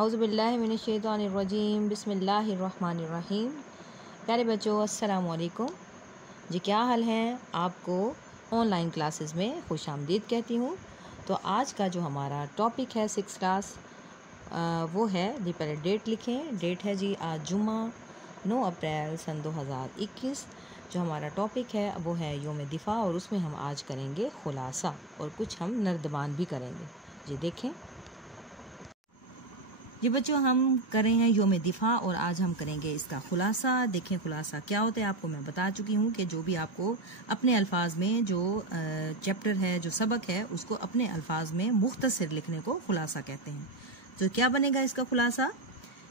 اعوذ باللہ من الشیطان الرجیم بسم اللہ الرحمن الرحیم۔ پیارے بچوں السلام علیکم جی، کیا حال ہیں؟ آپ کو آن لائن کلاسز میں خوش آمدید کہتی ہوں۔ تو آج کا جو ہمارا ٹاپک ہے 6 کلاس وہ ہے جی، پہلے ڈیٹ لکھیں۔ ڈیٹ ہے جی آج جمعہ 9 اپریل سن 2021۔ جو ہمارا ٹاپک ہے وہ ہے یوم دفاع، اور اس میں ہم آج کریں گے خلاصہ اور کچھ ہم نردبان بھی کریں گے۔ جی دیکھیں جی بچوں، ہم کر رہے ہیں یوم دفاع اور آج ہم کریں گے اس کا خلاصہ۔ دیکھیں خلاصہ کیا ہوتا ہے، آپ کو میں بتا چکی ہوں کہ جو بھی آپ کو اپنے الفاظ میں جو چیپٹر ہے، جو سبق ہے، اس کو اپنے الفاظ میں مختصر لکھنے کو خلاصہ کہتے ہیں۔ تو کیا بنے گا اس کا خلاصہ؟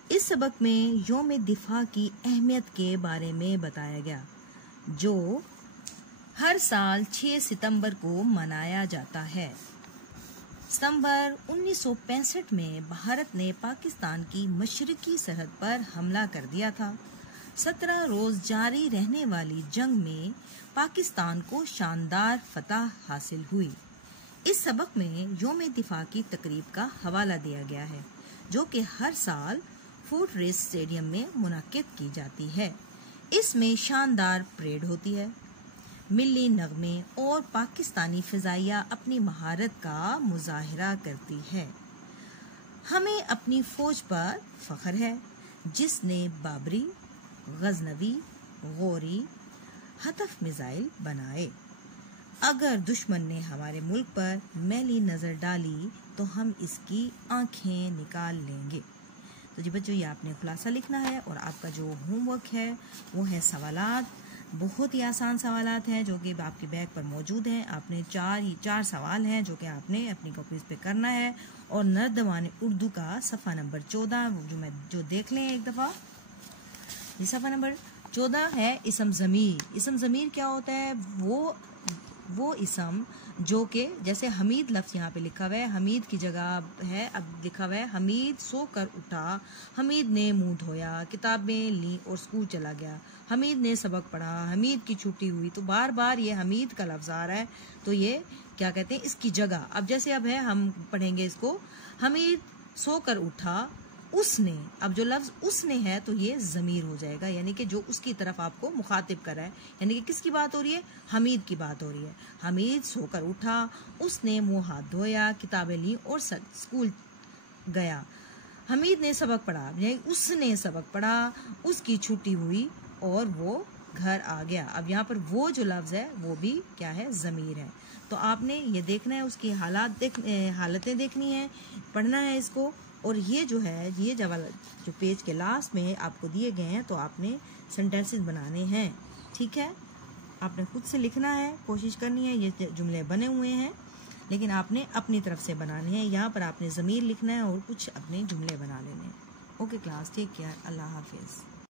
اس سبق میں یوم دفاع کی اہمیت کے بارے میں بتایا گیا، جو ہر سال 6 ستمبر کو منایا جاتا ہے۔ ستمبر 1965 میں بھارت نے پاکستان کی مشرقی سرحد پر حملہ کر دیا تھا۔ 17 روز جاری رہنے والی جنگ میں پاکستان کو شاندار فتح حاصل ہوئی۔ اس سبق میں یوم دفاع کی تقریب کا حوالہ دیا گیا ہے، جو کہ ہر سال فورٹ ریس اسٹیڈیم میں منعقد کی جاتی ہے۔ اس میں شاندار پریڈ ہوتی ہے، ملی نغمے اور پاکستانی فضائیہ اپنی مہارت کا مظاہرہ کرتی ہے۔ ہمیں اپنی فوج پر فخر ہے، جس نے بابری، غزنوی، غوری، ہدف میزائل بنائے۔ اگر دشمن نے ہمارے ملک پر میلی نظر ڈالی تو ہم اس کی آنکھیں نکال لیں گے۔ تو جی بچوں، یہ آپ نے خلاصہ لکھنا ہے، اور آپ کا جو ہوم ورک ہے وہ ہے سوالات۔ بہت ہی آسان سوالات ہیں جو کہ آپ کے بیگ پر موجود ہیں۔ آپ نے چار سوال ہیں جو کہ آپ نے اپنی کاپیز پہ کرنا ہے، اور نردبان اردو کا صفحہ نمبر 14 جو دیکھ لیں ایک دفعہ۔ یہ صفحہ نمبر 14 ہے اسم ضمیر۔ اسم ضمیر کیا ہوتا ہے؟ وہ اسم جو کہ جیسے حمید لفظ یہاں پہ لکھا ہوا ہے، حمید کی جگہ ہے اب لکھا ہوا ہے حمید سو کر اٹھا، حمید نے منہ دھویا، کتابیں لیں اور اسکول چلا گیا، حمید نے سبق پڑھا، حمید کی چھٹی ہوئی۔ تو بار بار یہ حمید کا لفظ آ رہا ہے، تو یہ کیا کہتے ہیں؟ اس کی جگہ اب جیسے اب ہے، ہم پڑھیں گے اس کو، حمید سو کر اٹھا، اس نے، اب جو لفظ اس نے ہے تو یہ ضمیر ہو جائے گا، یعنی کہ جو اس کی طرف آپ کو مخاطب کر رہا ہے، یعنی کہ کس کی بات ہو رہی ہے؟ حمید کی بات ہو رہی ہے۔ حمید سو کر اٹھا، اس نے منہ ہاتھ دھویا، کتابیں لیں اور اسکول گیا، حمید نے سبق پڑھا، یعنی اس نے سبق پڑھا، اس کی چھٹی ہوئی اور وہ گھر آ گیا۔ اب یہاں پر وہ جو لفظ ہے وہ بھی کیا ہے؟ ضمیر ہے۔ تو آپ نے یہ دیکھنا ہے، اس کی حالتیں دیکھنی ہیں، پڑھنا ہے اس کو، اور یہ جو ہے یہ جو پیج کے لاسٹ میں آپ کو دیے گئے ہیں تو آپ نے سینٹینسز بنانے ہیں، ٹھیک ہے؟ آپ نے خود سے لکھنا ہے، کوشش کرنی ہے۔ یہ جملے بنے ہوئے ہیں لیکن آپ نے اپنی طرف سے بنانے ہیں، یہاں پر آپ نے ضمیر لکھنا ہے اور کچھ اپنے جملے بنا لینے ہیں۔ اوکے کلاس، ٹیک کیئر، اللہ حافظ۔